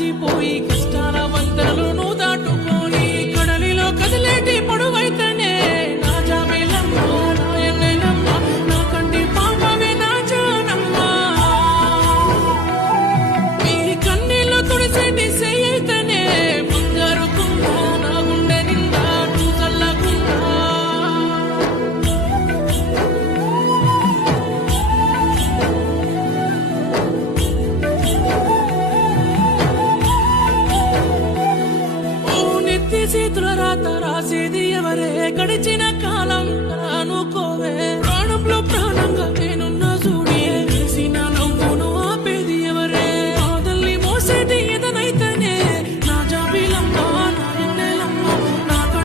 అలసిపోయి కష్టాల వంతలు నువ్వు దాటుకొని కడలిలో కదిలేటి పొడవైతేనే నా జాబిలమ్మ నా ఎన్నెలమ్మ నా కంటి పాపవే నా జానమ్మ మీ కన్నీళ్ళు తుడిసేటి సేయితేనే బంగారుకున్నా నా గుండె నిండా నువ్వు చల్లకున్నా చేతుల రాత రాసేది ఎవరే గడిచిన కాలం